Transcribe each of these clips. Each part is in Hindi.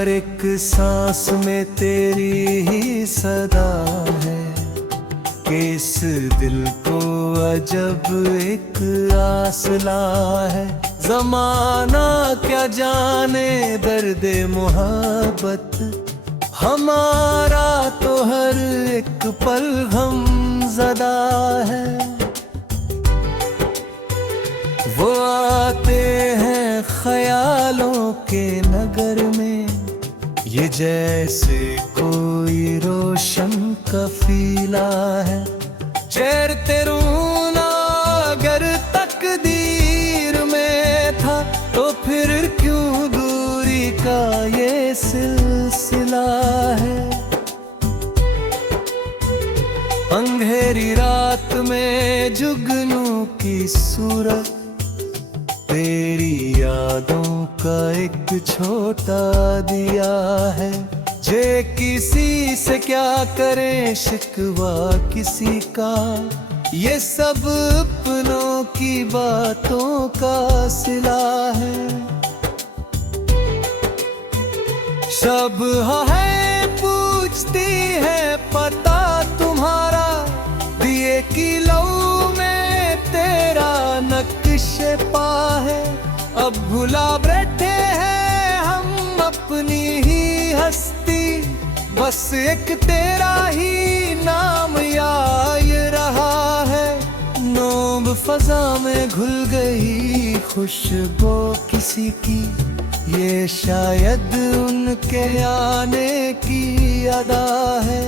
हर एक सांस में तेरी ही सदा है कि इस दिल को अजब एक आसला है। ज़माना क्या जाने दर्दे मोहब्बत, हमारा तो हर एक पल गम ज़दा है। वो आते हैं ख्यालों के नगर में, ये जैसे कोई रोशन कफीला है। चेरते रूना अगर तकदीर में था, तो फिर क्यों दूरी का ये सिलसिला है। अंधेरी रात में जुगनू की सूरत, तेरी यादों का एक छोटा दिया है। जे किसी से क्या करे शिकवा किसी का, ये सब अपनों की बातों का सिला है। सब है पूछती है पता तुम्हारा, दिए की लौ में तेरा नक्श पा है। अब भुला बैठे हैं हम अपनी ही हस्ती, बस एक तेरा ही नाम याद रहा है। नोब फजा में घुल गई खुशबू किसी की, ये शायद उनके आने की अदा है।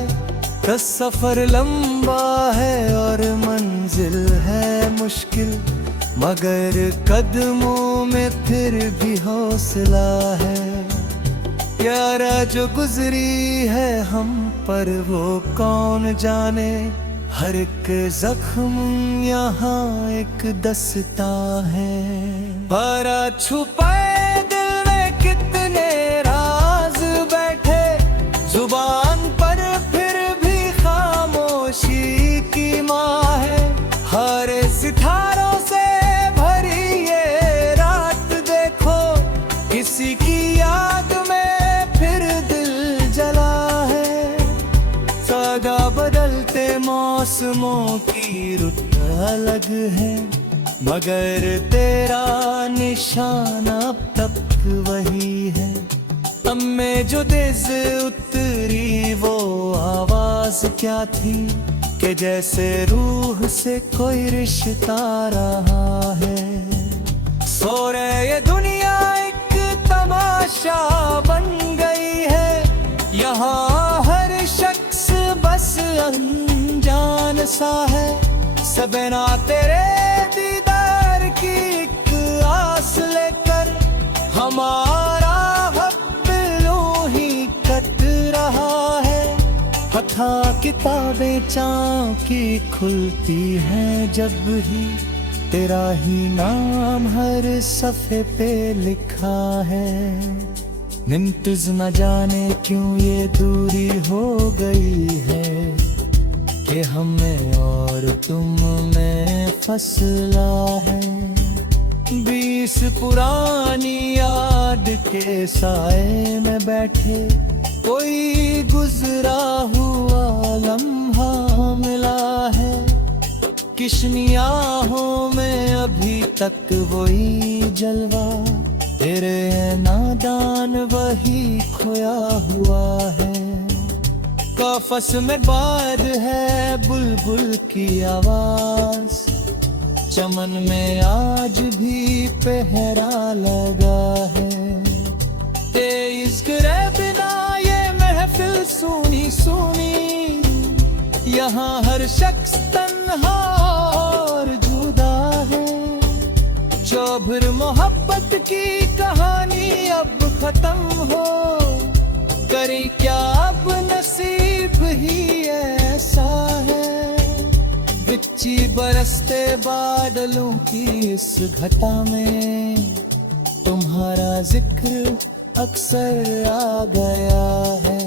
का सफर लंबा है और मंजिल है मुश्किल, मगर कदमों में फिर भी हौसला है। प्यारा जो गुजरी है हम पर वो कौन जाने, हर एक जख्म यहाँ एक दस्ता है। भरा छुपाए दिल में कितने राज बैठे, जुबान पर फिर भी खामोशी की माँ है। हर सितारों से किसी की याद में फिर दिल जला है। सदा बदलते मौसमों की रुत अलग है, मगर तेरा निशान अब तक वही है। अब में जो तेज उतरी वो आवाज क्या थी, कि जैसे रूह से कोई रिश्ता रहा है। सो रहे ये दुनिया तमाशा बन गई है, यहाँ हर शख्स बस अनजान सा है। सबना तेरे दीदार की एक आस लेकर, हमारा हब्बलों ही कट रहा है। हथा किताबें चाँव की खुलती हैं जब ही, तेरा ही नाम हर सफ़े पे लिखा है। निंतज़ न जाने क्यों ये दूरी हो गई है, कि हमें और तुम में फसला है। 20 पुरानी याद के साए में बैठे, कोई गुजरा हुआ लम्हा मिला है। किशनी आहों में अभी तक वही जलवा, तेरे नादान वही खोया हुआ है। कफस में बार है बुलबुल की आवाज, चमन में आज भी पहरा लगा है। तेज करे बिना ये महफिल सुनी सुनी, यहाँ हर शख्स तन्हा और जुदा है। चौभर मोहब्बत की कहानी अब खत्म हो, करें क्या अब नसीब ही ऐसा है। बिच्ची बरसते बादलों की इस घटा में, तुम्हारा जिक्र अक्सर आ गया है।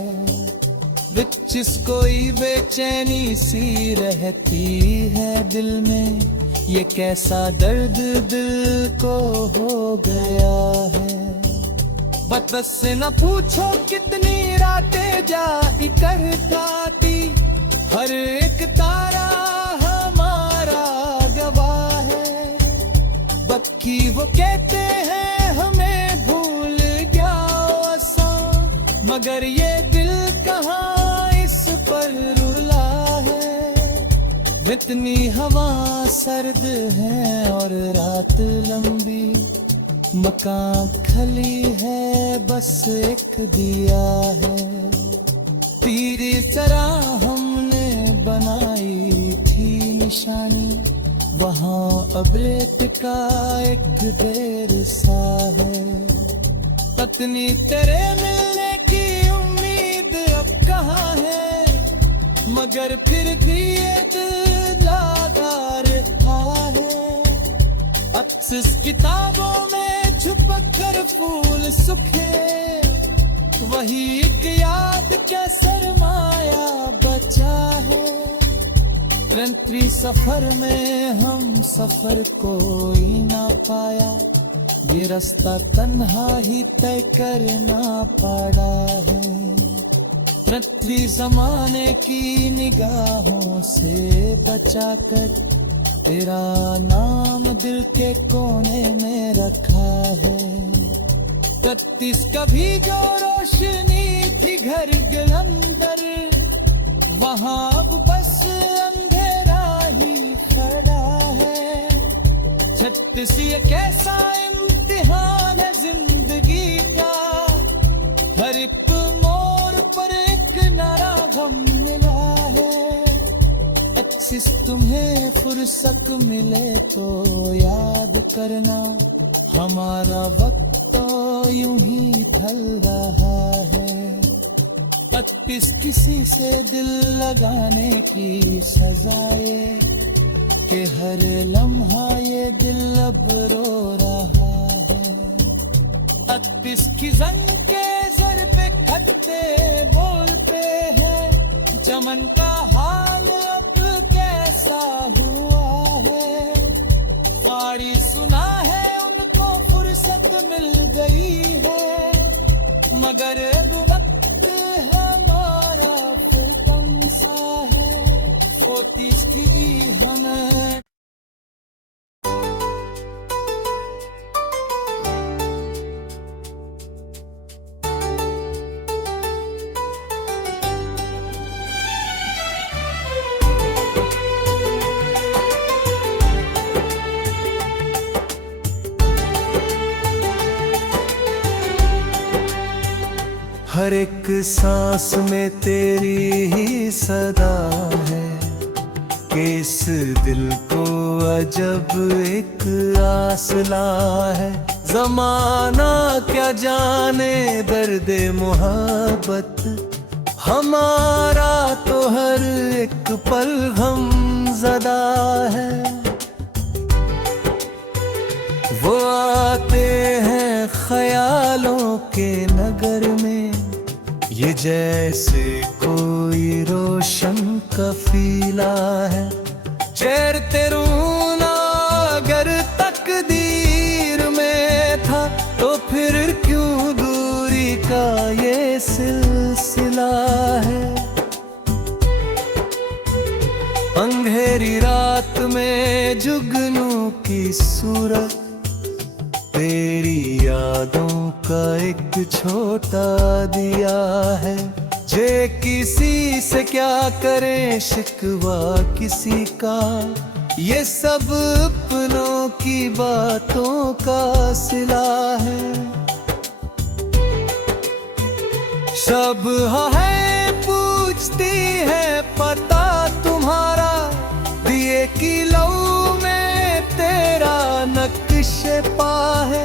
बिच कोई बेचैनी सी रहती है दिल में, ये कैसा दर्द दिल को हो गया है। बस से न पूछो कितनी रातें जाती कर खाती, हर एक तारा हमारा गवाह है। बक्की वो कहते हैं हमें भूल गया आसा, मगर ये दिल कहाँ इस पर रुला है। इतनी हवा सर्द है और रात लंबी, मकान खली है बस एक दिया है। तेरी तरह हमने बनाई थी निशानी, वहाँ अब रेत का एक ढेर सा है। पत्नी तेरे मिलने की उम्मीद अब कहाँ है, मगर फिर भी ये दिल लागार है। अक्सर किताबों में छुपक कर फूल सूखे, वही एक याद क्या सरमाया बचा है। रंत्री सफर में हम सफर कोई ना पाया, ये रास्ता तन्हा ही तय करना पड़ा है। रंत्री जमाने की निगाहों से बचाकर तेरा नाम दिल के कोने में रखा है। 33 कभी जो रोशनी थी घर के अंदर, वहाँ अब बस अंधेरा ही खड़ा है। 36 ये कैसा इम्तिहान है जिंदगी का, हर एक मोड़ पर एक नया गम मिला है। 36 तुम्हें फुर्सत मिले तो याद करना, हमारा वक्त तो यूं ही ढल रहा है। 32 किसी से दिल लगाने की सजाए, कि हर लम्हा ये दिल अब रो रहा है। 32 की जंग के जर पे खटते बोलते हैं, चमन का हाल अब कैसा हुआ है। सारी सुना है उनको फुर्सत मिल गई है, मगर अब वक्त हमारा फिर कम सा है। 34 की भी हमें हर एक सांस में तेरी ही सदा है, कि इस दिल को अजब एक आसला है। जमाना क्या जाने दर्दे मोहब्बत, हमारा तो हर एक पल हम ज़दा है। वो आते हैं ख्यालों के नगर में, ये जैसे कोई रोशन कफीला है। चेरते रूना अगर तकदीर में था, तो फिर क्यों दूरी का ये सिलसिला है। अंधेरी रात में जुगनू की सूरत, तेरी यादों का एक छोटा दिया है। जे किसी से क्या करें शिकवा किसी का, ये सब अपनों की बातों का सिला है। सब है पूछती है पता तुम्हारा, दिए की लौ में तेरा नक्श पा है।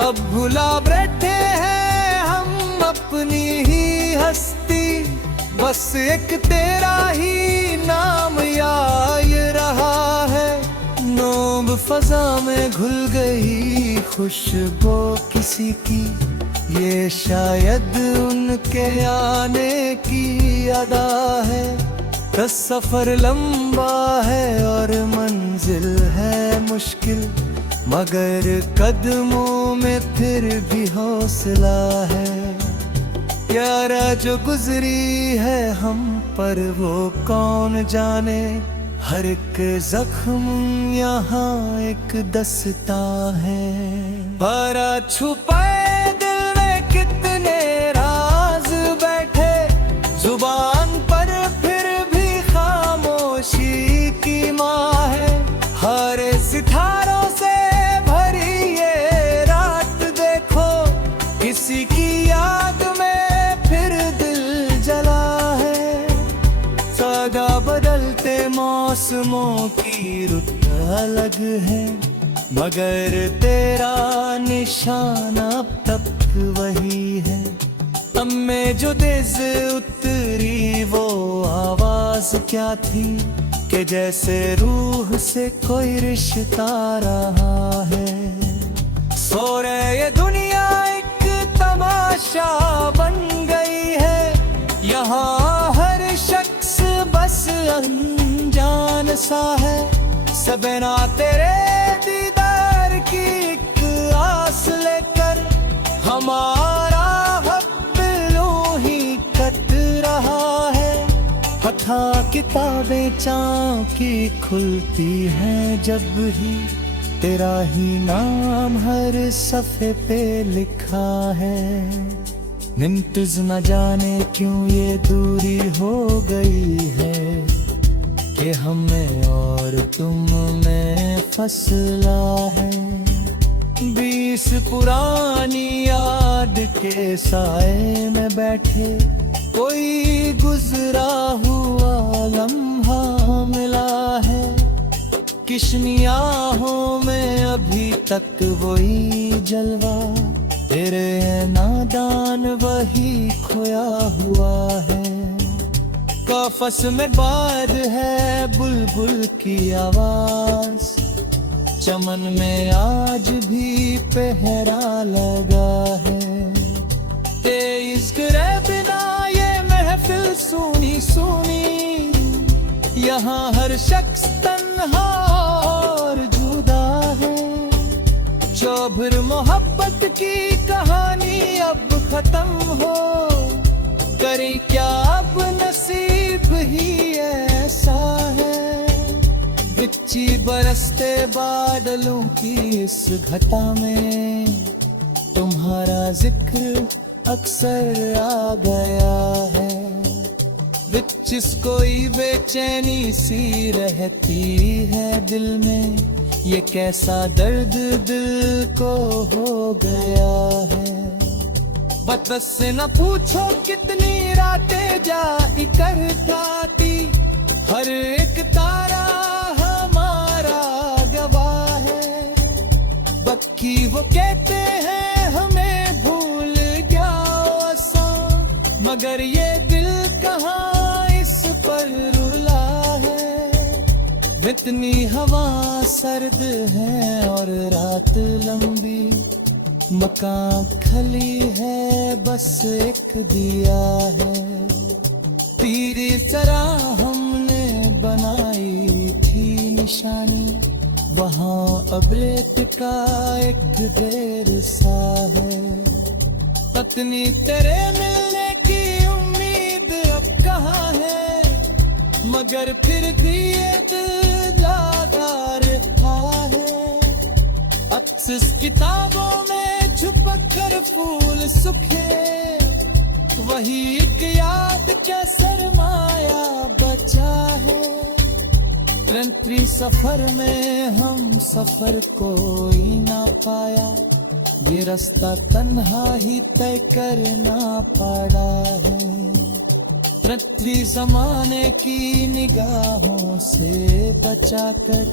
अब भुला बैठे हैं हम अपनी ही हस्ती, बस एक तेरा ही नाम याद रहा है। नोब फजा में घुल गई खुशबू किसी की, ये शायद उनके आने की अदा है। सफर लंबा है और मंजिल है मुश्किल, मगर कदमों में फिर भी हौसला है। यारा जो गुजरी है हम पर वो कौन जाने, हर एक जख्म यहाँ एक दस्ता है। भरा छुपाए दिल में कितने राज बैठे, जुबान पर फिर भी खामोशी की माँ है। हर सितारों से भरी ये रात देखो, किसी की याद में फिर दिल जला है। सदा बदलते मौसमों की रुत अलग है, मगर तेरा निशान अब तक वही है। हम में जो तेज उतरी वो आवाज क्या थी, कि जैसे रूह से कोई रिश्ता रहा है। सो रहे ये दुनिया एक तमाशा बन गई है, यहाँ हर शख्स बस अनजान सा है। सबना तेरे दीदार की एक आस लेकर, हमारा हब्बलों ही कट रहा है। हथा किताबें चाँव की खुलती हैं जब ही, तेरा ही नाम हर सफ़े पे लिखा है। निंतज़ न जाने क्यों ये दूरी हो गई है, कि हमें और तुम में फसला है। 20 पुरानी याद के साए में बैठे, कोई गुजरा हुआ लम्हा मिला है। किशनी आहों में अभी तक वही जलवा, तेरे नादान वही खोया हुआ है। कफस में बार है बुलबुल की आवाज, चमन में आज भी पहरा लगा है। तेज करे बिना ये महफिल सुनी सुनी, यहाँ हर शख्स तन्हा और जुदा है। चौभर मोहब्बत की कहानी अब खत्म हो, करें क्या अब नसीब ही ऐसा है। बिच्ची बरसते बादलों की इस घटा में, तुम्हारा जिक्र अक्सर आ गया है। बिच कोई बेचैनी सी रहती है दिल में, ये कैसा दर्द दिल को हो गया है। बस से न पूछो कितनी रातें जागी करती, हर एक तारा हमारा गवाह है। बक्की वो कहते हैं हमें भूल गया आसा, मगर ये दिल कहाँ इस पर रुला है। इतनी हवा सर्द है और रात लंबी, मकान खली है बस एक दिया है। तेरी तरह हमने बनाई थी निशानी, वहाँ अब रेत का एक ढेर सा है। पत्नी तेरे मिलने की उम्मीद अब कहाँ है, मगर फिर भी ये दिल लागार था है। अक्सर किताबों में छुप कर फूल सूखे, वही एक याद क्या सरमाया बचा है। रंत्री सफर में हम सफर कोई ना पाया, ये रास्ता तन्हा ही तय करना पड़ा है। रंत्री जमाने की निगाहों से बचाकर,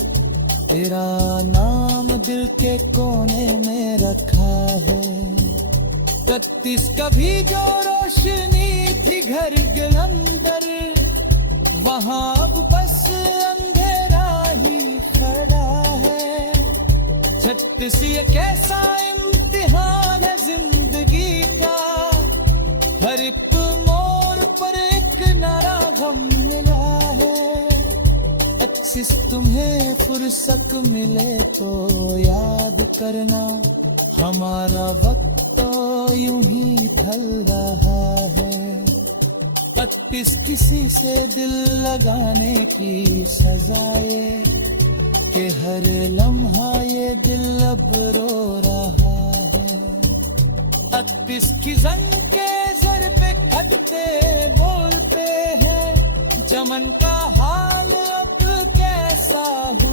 तेरा नाम दिल के कोने में रखा है। 33 कभी जो रोशनी थी घर के अंदर, वहाँ अब बस अंधेरा ही खड़ा है। 36 ये कैसा इम्तिहान है जिंदगी का, हर एक मोड़ पर एक नया गम मिला है। बख्शिश तुम्हें फुर्सत मिले तो याद करना, हमारा वक्त तो यूं ही ढल रहा है। 32 किसी से दिल लगाने की सजाए, कि हर लम्हा ये दिल अब रो रहा है। 32 की जंग के जर पे खटते बोलते हैं, चमन का हाल अब कैसा हो